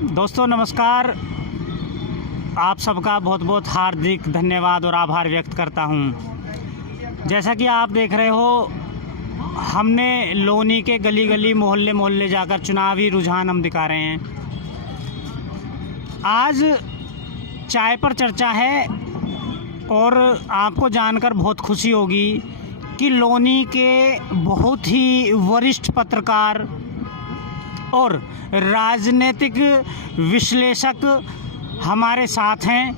दोस्तों नमस्कार। आप सबका बहुत बहुत हार्दिक धन्यवाद और आभार व्यक्त करता हूं। जैसा कि आप देख रहे हो, हमने लोनी के गली गली मोहल्ले मोहल्ले जाकर चुनावी रुझान हम दिखा रहे हैं। आज चाय पर चर्चा है और आपको जानकर बहुत खुशी होगी कि लोनी के बहुत ही वरिष्ठ पत्रकार और राजनीतिक विश्लेषक हमारे साथ हैं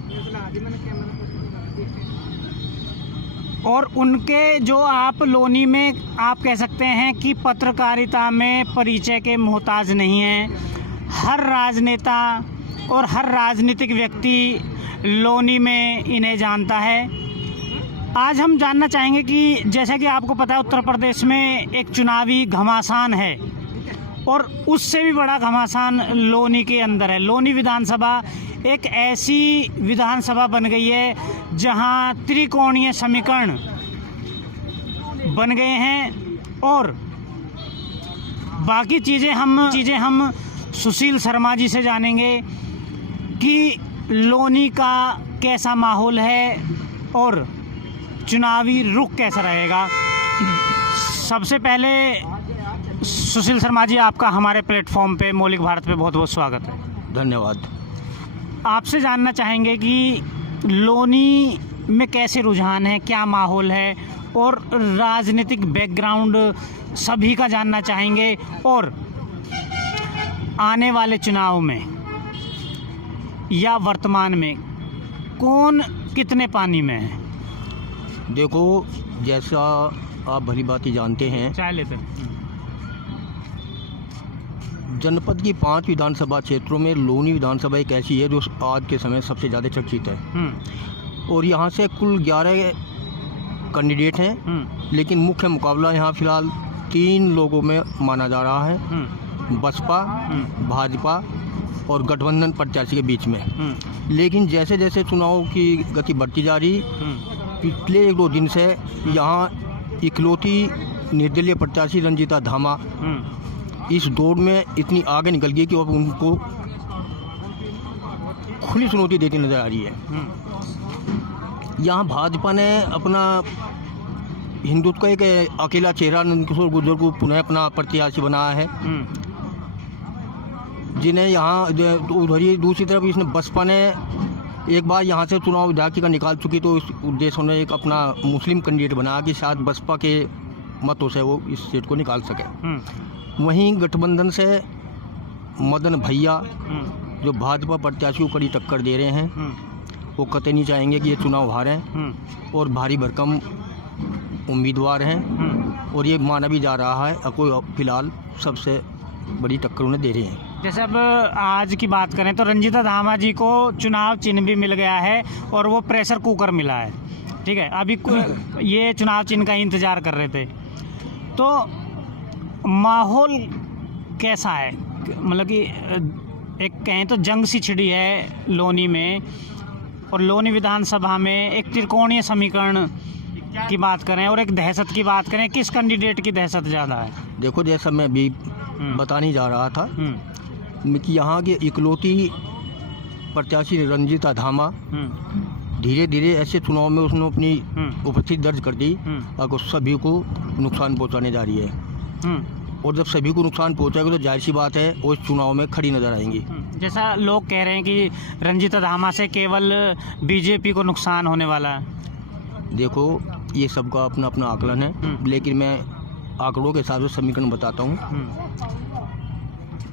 और उनके जो आप लोनी में आप कह सकते हैं कि पत्रकारिता में परिचय के मोहताज नहीं हैं। हर राजनेता और हर राजनीतिक व्यक्ति लोनी में इन्हें जानता है। आज हम जानना चाहेंगे कि जैसा कि आपको पता है, उत्तर प्रदेश में एक चुनावी घमासान है और उससे भी बड़ा घमासान लोनी के अंदर है। लोनी विधानसभा एक ऐसी विधानसभा बन गई है जहां त्रिकोणीय समीकरण बन गए हैं और बाकी चीज़ें हम सुशील शर्मा जी से जानेंगे कि लोनी का कैसा माहौल है और चुनावी रुख कैसा रहेगा। सबसे पहले सुशील शर्मा जी, आपका हमारे प्लेटफॉर्म पे मौलिक भारत पे बहुत बहुत स्वागत है। धन्यवाद। आपसे जानना चाहेंगे कि लोनी में कैसे रुझान है, क्या माहौल है और राजनीतिक बैकग्राउंड सभी का जानना चाहेंगे और आने वाले चुनाव में या वर्तमान में कौन कितने पानी में है। देखो, जैसा आप भली बात ही जानते हैं, चाय लेते हैं। जनपद की 5 विधानसभा क्षेत्रों में लोनी विधानसभा एक ऐसी है जो आज के समय सबसे ज़्यादा चर्चित है और यहाँ से कुल 11 कैंडिडेट हैं, लेकिन मुख्य मुकाबला यहाँ फिलहाल 3 लोगों में माना जा रहा है, बसपा, भाजपा और गठबंधन प्रत्याशी के बीच में। लेकिन जैसे जैसे चुनाव की गति बढ़ती जा रही, पिछले 1-2 दिन से यहाँ इकलौती निर्दलीय प्रत्याशी रंजीता धामा इस दौड़ में इतनी आगे निकल गई कि अब उनको खुली चुनौती देती नजर आ रही है। यहाँ भाजपा ने अपना हिंदुत्व का एक अकेला चेहरा नंदकिशोर गुर्जर को पुनः अपना प्रत्याशी बनाया है, जिन्हें यहाँ उधर ही दूसरी तरफ इसने बसपा ने एक बार यहाँ से चुनाव विधायक का निकाल चुकी, तो इस उद्देश्य ने एक अपना मुस्लिम कैंडिडेट बनाया कि शायद बसपा के मतों से वो इस सीट को निकाल सके। वहीं गठबंधन से मदन भैया जो भाजपा प्रत्याशी को कड़ी टक्कर दे रहे हैं, वो कतई नहीं चाहेंगे कि ये चुनाव हारें और भारी भरकम उम्मीदवार हैं और ये माना भी जा रहा है कोई फिलहाल सबसे बड़ी टक्कर उन्हें दे रहे हैं। जैसे अब आज की बात करें तो रंजीता धामा जी को चुनाव चिन्ह भी मिल गया है और वो प्रेशर कुकर मिला है, ठीक है। अभी ये चुनाव चिन्ह का इंतज़ार कर रहे थे, तो माहौल कैसा है? मतलब कि एक कहें तो जंग सी छिड़ी है लोनी में और लोनी विधानसभा में एक त्रिकोणीय समीकरण की बात करें और एक दहशत की बात करें, किस कैंडिडेट की दहशत ज़्यादा है? देखो, जैसा मैं अभी बताने जा रहा था कि यहाँ के इकलौती प्रत्याशी रंजीता धामा धीरे धीरे ऐसे चुनाव में उसने अपनी उपस्थिति दर्ज कर दी और सभी को नुकसान पहुँचाने जा रही है और जब सभी को नुकसान पहुँचाएगा तो जाहिर सी बात है वो इस चुनाव में खड़ी नजर आएंगी। जैसा लोग कह रहे हैं कि रंजीता धामा से केवल बीजेपी को नुकसान होने वाला है। देखो, ये सबका अपना अपना आकलन है, लेकिन मैं आंकड़ों के हिसाब से समीकरण बताता हूँ।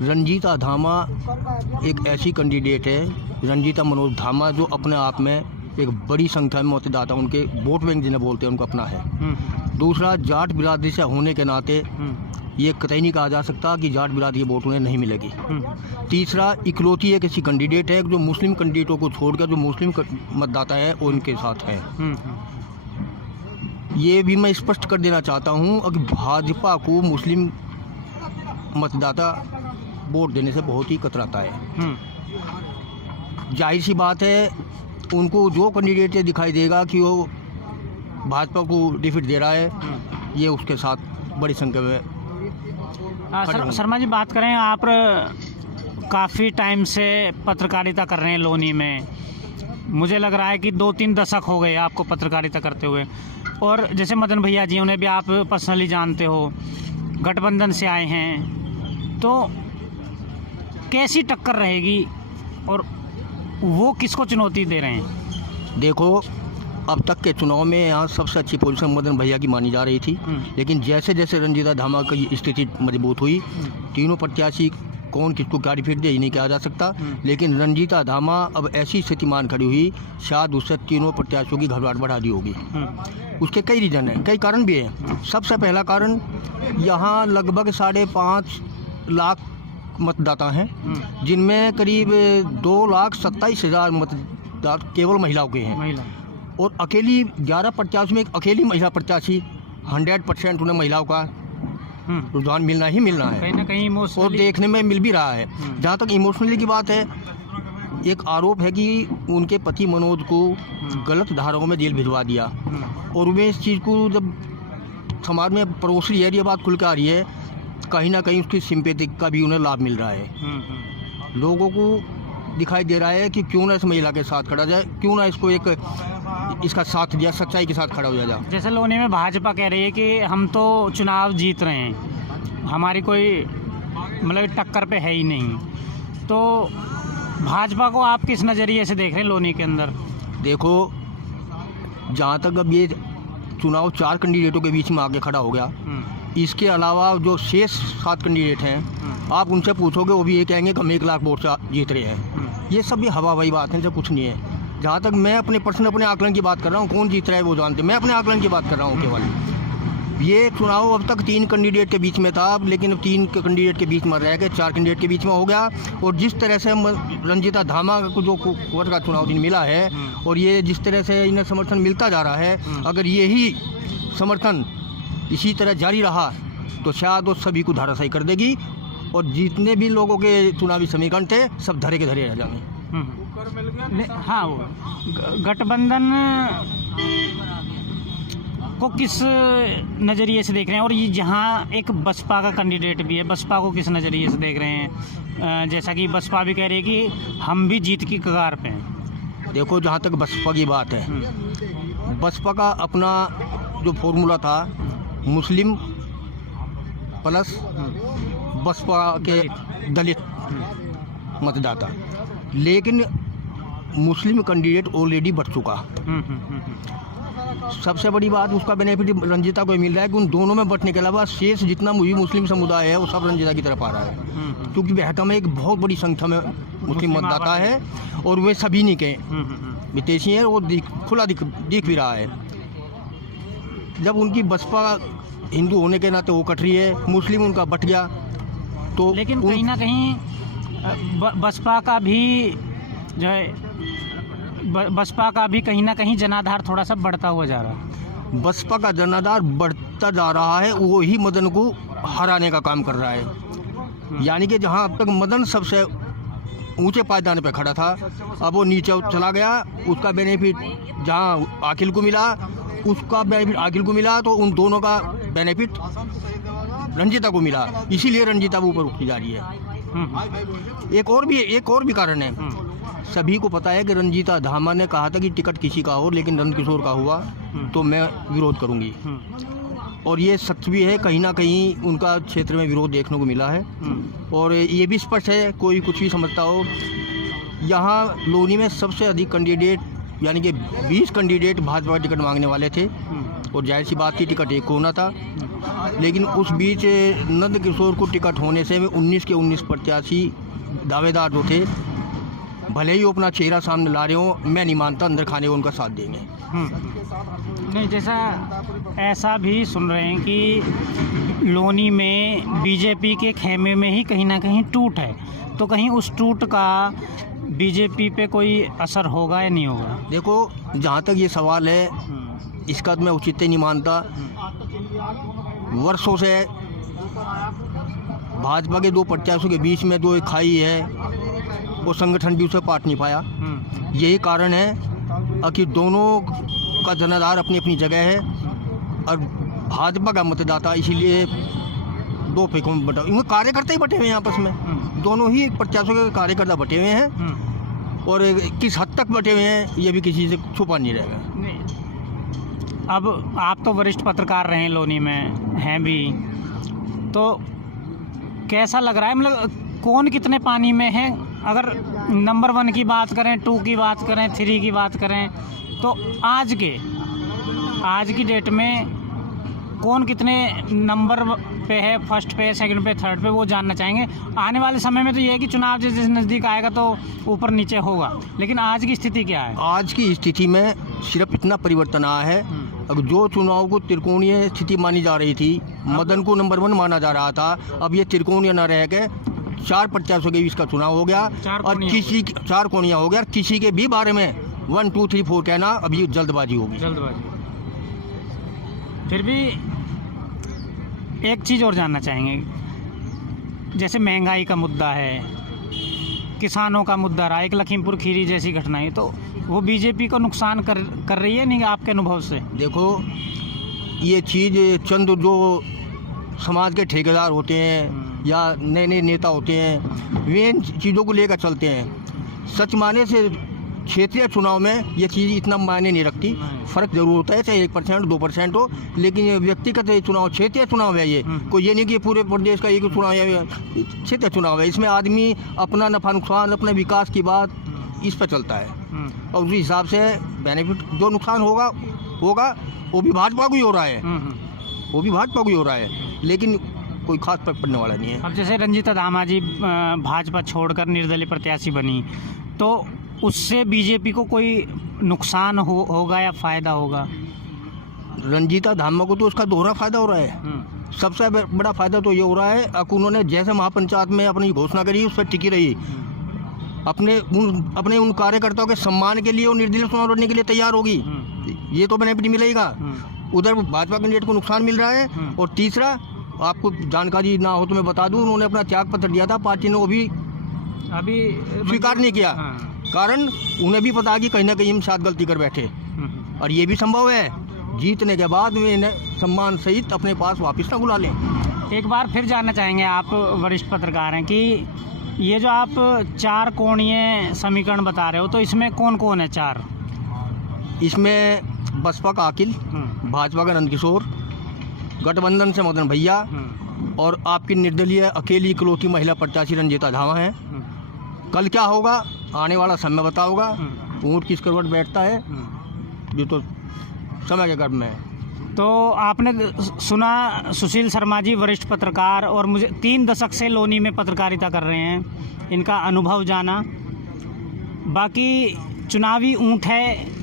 रंजीता धामा एक ऐसी कैंडिडेट है, रंजीता मनोज धामा, जो अपने आप में एक बड़ी संख्या में मतदाता उनके वोट बैंक जिन्हें बोलते हैं उनको अपना है। दूसरा, जाट बिरादरी से होने के नाते ये कतई नहीं कहा जा सकता कि जाट बिरादरी के वोट उन्हें नहीं मिलेगी। तीसरा, इकलौती एक ऐसी कैंडिडेट है जो मुस्लिम कैंडिडेटों को छोड़कर जो मुस्लिम मतदाता है वो उनके साथ है। ये भी मैं स्पष्ट कर देना चाहता हूँ कि भाजपा को मुस्लिम मतदाता वोट देने से बहुत ही कतराता है। जाहिर सी बात है, उनको जो कैंडिडेट दिखाई देगा कि वो भाजपा को डिफीट दे रहा है, ये उसके साथ बड़ी संख्या में शर्मा जी बात करें, आप काफ़ी टाइम से पत्रकारिता कर रहे हैं लोनी में। मुझे लग रहा है कि 2-3 दशक हो गए आपको पत्रकारिता करते हुए। और जैसे मदन भैया जी, उन्हें भी आप पर्सनली जानते हो, गठबंधन से आए हैं, तो कैसी टक्कर रहेगी और वो किसको चुनौती दे रहे हैं? देखो, अब तक के चुनाव में यहाँ सबसे अच्छी पोजीशन मदन भैया की मानी जा रही थी, लेकिन जैसे जैसे रंजीता धामा की स्थिति मजबूत हुई, तीनों प्रत्याशी कौन किसको क्या डिफीट दे ये नहीं कहा जा सकता, लेकिन रंजीता धामा अब ऐसी स्थिति मान खड़ी हुई, शायद उससे तीनों प्रत्याशियों की घबराहट बढ़ा दी होगी। उसके कई रीज़न हैं, कई कारण भी हैं। सबसे पहला कारण, यहाँ लगभग 5.5 लाख मतदाता हैं, जिनमें करीब 2,27,000 मतदाता केवल महिलाओं के हैं। और अकेली 11 प्रत्याशी में एक अकेली महिला प्रत्याशी, 100% उन्हें महिलाओं का रुझान मिलना ही मिलना है, कहीं ना कहीं और देखने में मिल भी रहा है। जहाँ तक इमोशनली की बात है, एक आरोप है कि उनके पति मनोज को गलत धाराओं में जेल भिजवा दिया, और वे इस चीज़ को जब समाज में परोस रही है, ये बात खुल के आ रही है, कहीं ना कहीं उसकी सिंपैथी का भी उन्हें लाभ मिल रहा है। लोगों को दिखाई दे रहा है कि क्यों ना इस महिला के साथ खड़ा जाए, क्यों ना इसको इसका साथ दिया, सच्चाई के साथ खड़ा हो जाए। जैसे लोनी में भाजपा कह रही है कि हम तो चुनाव जीत रहे हैं, हमारी कोई मतलब टक्कर पे है ही नहीं, तो भाजपा को आप किस नज़रिए से देख रहे हैं लोनी के अंदर? देखो, जहाँ तक अब ये चुनाव 4 कैंडिडेटों के बीच में आके खड़ा हो गया, इसके अलावा जो शेष 7 कैंडिडेट हैं, आप उनसे पूछोगे वो भी ये कहेंगे कि हम 1 लाख वोट से जीत रहे हैं। ये सब ये हवाई बात है, जब कुछ नहीं है। जहाँ तक मैं अपने अपने आकलन की बात कर रहा हूँ, कौन जीत रहा है वो जानते, मैं अपने आकलन की बात कर रहा हूँ केवल। ये चुनाव अब तक 3 कैंडिडेट के बीच में था, लेकिन अब 3 कैंडिडेट के बीच में रह गए, 4 कैंडिडेट के बीच में हो गया। और जिस तरह से रंजीता धामा को जो वोट का चुनाव दिन मिला है, और ये जिस तरह से इन्हें समर्थन मिलता जा रहा है, अगर यही समर्थन इसी तरह जारी रहा तो शायद वो सभी को धराशायी कर देगी, और जितने भी लोगों के चुनावी समीकरण थे सब धरे के धरे रह जाएंगे। हाँ, वो गठबंधन को किस नज़रिए से देख रहे हैं? और ये जहाँ एक बसपा का कैंडिडेट भी है, बसपा को किस नज़रिए से देख रहे हैं? जैसा कि बसपा भी कह रही है कि हम भी जीत की कगार पे हैं। देखो, जहाँ तक बसपा की बात है, बसपा का अपना जो फॉर्मूला था, मुस्लिम प्लस बसपा के दलित मतदाता, लेकिन मुस्लिम कैंडिडेट ऑलरेडी बढ़ चुका। सबसे बड़ी बात, उसका बेनिफिट रंजीता को मिल रहा है कि उन दोनों में बटने के अलावा शेष जितना मुस्लिम समुदाय है वो सब रंजीता की तरफ आ रहा है, क्योंकि बेहतर में एक बहुत बड़ी संख्या में मुस्लिम मतदाता है, और वे सभी नहीं के विदेशी हैं, वो खुला दिख भी रहा है। जब उनकी बसपा हिंदू होने के नाते वो कट रही है, मुस्लिम उनका बट गया, तो लेकिन कहीं ना कहीं बसपा का भी जो है, बसपा का भी कहीं ना कहीं जनाधार थोड़ा सा बढ़ता हुआ जा रहा है। बसपा का जनाधार बढ़ता जा रहा है, वो ही मदन को हराने का काम कर रहा है। यानी कि जहां अब तक मदन सबसे ऊंचे पायदान पे खड़ा था, अब वो नीचे चला गया। उसका बेनिफिट जहां आखिल को मिला, उसका बेनिफिट आखिल को मिला, तो उन दोनों का बेनिफिट रंजीता को मिला, इसीलिए रंजीता ऊपर उठती जा रही है। एक और भी कारण है। सभी को पता है कि रंजीता धामा ने कहा था कि टिकट किसी का हो, लेकिन नंदकिशोर का हुआ तो मैं विरोध करूंगी, और ये सच भी है। कहीं ना कहीं उनका क्षेत्र में विरोध देखने को मिला है, और ये भी स्पष्ट है, कोई कुछ भी समझता हो, यहाँ लोनी में सबसे अधिक कैंडिडेट यानी कि 20 कैंडिडेट भाजपा का टिकट मांगने वाले थे, और जाहिर सी बात की टिकट एक होना था। लेकिन उस बीच नंदकिशोर को टिकट होने से 19 के 19 प्रत्याशी दावेदार जो थे, भले ही वो अपना चेहरा सामने ला रहे हो, मैं नहीं मानता अंदर खाने को उनका साथ देंगे। नहीं, जैसा ऐसा भी सुन रहे हैं कि लोनी में बीजेपी के खेमे में ही कहीं ना कहीं टूट है, तो कहीं उस टूट का बीजेपी पे कोई असर होगा या नहीं होगा? देखो, जहाँ तक ये सवाल है, इसका मैं उचित नहीं मानता। वर्षों से भाजपा के 2 प्रत्याशियों के बीच में जो एक खाई है, वो संगठन भी उसे पाट नहीं पाया। यही कारण है कि दोनों का जनाधार अपनी अपनी जगह है, और भाजपा का मतदाता इसीलिए 2 फेंकों में बटा, इनमें कार्यकर्ता ही बटे हुए हैं आपस में। दोनों ही प्रत्याशियों के कार्यकर्ता बटे हुए हैं और किस हद तक बटे हुए हैं ये भी किसी से छुपा नहीं रहेगा। अब आप तो वरिष्ठ पत्रकार रहे हैं, लोनी में हैं भी, तो कैसा लग रहा है, मतलब कौन कितने पानी में है? अगर नंबर 1 की बात करें, 2 की बात करें, 3 की बात करें, तो आज की डेट में कौन कितने नंबर पे है, फर्स्ट पे, सेकंड पे, थर्ड पे, वो जानना चाहेंगे। आने वाले समय में तो ये है कि चुनाव जैसे नज़दीक आएगा तो ऊपर नीचे होगा, लेकिन आज की स्थिति क्या है? आज की स्थिति में सिर्फ इतना परिवर्तन आया है, अब जो चुनाव को त्रिकोणीय स्थिति मानी जा रही थी, मदन को नंबर 1 माना जा रहा था, अब ये त्रिकोणीय न रह के 4 प्रत्याशियों के बीच का चुनाव हो गया और किसी 4 कोणिया हो गया, किसी के भी बारे में 1 2 3 4 कहना अभी जल्दबाजी होगी। फिर भी एक चीज़ और जानना चाहेंगे, जैसे महंगाई का मुद्दा है, किसानों का मुद्दा रहा, एक लखीमपुर खीरी जैसी घटनाएं, तो वो बीजेपी को नुकसान कर रही है नहीं आपके अनुभव से? देखो, ये चीज़ चंद जो समाज के ठेकेदार होते हैं या नए नए नेता होते हैं, वे इन चीज़ों को लेकर चलते हैं। सच माने से क्षेत्रीय चुनाव में ये चीज़ इतना मायने नहीं रखती, फ़र्क जरूर होता है, चाहे 1% 2% हो, लेकिन ये व्यक्तिगत चुनाव, क्षेत्रीय चुनाव है, ये कोई ये नहीं कि पूरे प्रदेश का एक चुनाव है, क्षेत्रीय चुनाव है। इसमें आदमी अपना नफा नुकसान, अपने विकास की बात इस पर चलता है और उस हिसाब से बेनिफिट जो नुकसान होगा वो भी भाजपा को ही हो रहा है, वो भी भाजपा को ही हो रहा है, लेकिन कोई खास फर्क पड़ने वाला नहीं है। अब जैसे रंजीता धामा जी भाजपा छोड़कर निर्दलीय प्रत्याशी बनी, तो उससे बीजेपी को कोई नुकसान होगा या फ़ायदा होगा? रंजीता धामा को तो उसका दोहरा फ़ायदा हो रहा है। सबसे बड़ा फ़ायदा तो ये हो रहा है कि उन्होंने जैसे महापंचायत में अपनी घोषणा करी, उस पर टिकी रही, अपने उन कार्यकर्ताओं के सम्मान के लिए वो निर्दलीय चुनाव लड़ने के लिए तैयार होगी, ये तो बेनिफिट मिलेगा। उधर भाजपा कैंडिडेट को नुकसान मिल रहा है। और तीसरा, आपको जानकारी ना हो तो मैं बता दूं, उन्होंने अपना त्याग पत्र दिया था, पार्टी ने वो भी अभी स्वीकार नहीं किया। कारण उन्हें भी पता कि कहीं ना कहीं हम साथ गलती कर बैठे, और ये भी संभव है जीतने के बाद वे इन्हें सम्मान सहित अपने पास वापस ना बुला लें। एक बार फिर जानना चाहेंगे, आप वरिष्ठ पत्रकार हैं, कि ये जो आप 4 कोणीय समीकरण बता रहे हो, तो इसमें कौन कौन है 4? इसमें बसपा का अखिल, भाजपा का नंदकिशोर, गठबंधन से मदन भैया और आपकी निर्दलीय अकेली इकलौती महिला प्रत्याशी रंजीता धामा है। कल क्या होगा आने वाला समय बताओगा, ऊँट किस करवट बैठता है ये तो समय के गर्भ में है। तो आपने सुना, सुशील शर्मा जी वरिष्ठ पत्रकार, और मुझे 3 दशक से लोनी में पत्रकारिता कर रहे हैं, इनका अनुभव जाना। बाकी चुनावी ऊँट है,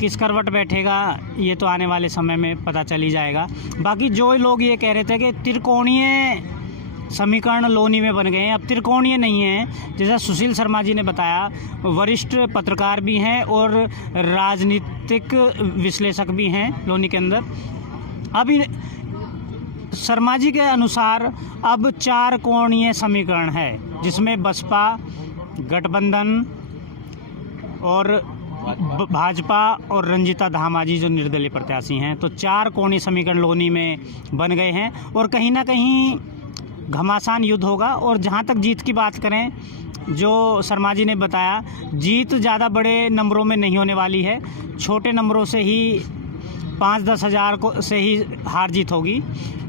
किस करवट बैठेगा ये तो आने वाले समय में पता चल ही जाएगा। बाकी जो लोग ये कह रहे थे कि त्रिकोणीय समीकरण लोनी में बन गए हैं, अब त्रिकोणीय नहीं है, जैसा सुशील शर्मा जी ने बताया, वरिष्ठ पत्रकार भी हैं और राजनीतिक विश्लेषक भी हैं लोनी के अंदर। अभी शर्मा जी के अनुसार अब 4 कोणीय समीकरण है, जिसमें बसपा, गठबंधन और भाजपा और रंजीता धामा जी जो निर्दलीय प्रत्याशी हैं, तो 4 कोणीय समीकरण लोनी में बन गए हैं और कहीं ना कहीं घमासान युद्ध होगा। और जहां तक जीत की बात करें, जो शर्मा जी ने बताया, जीत ज़्यादा बड़े नंबरों में नहीं होने वाली है, छोटे नंबरों से ही 5-10 हज़ार से ही हार जीत होगी।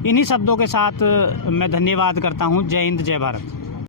इन्हीं शब्दों के साथ मैं धन्यवाद करता हूं। जय हिंद, जय भारत।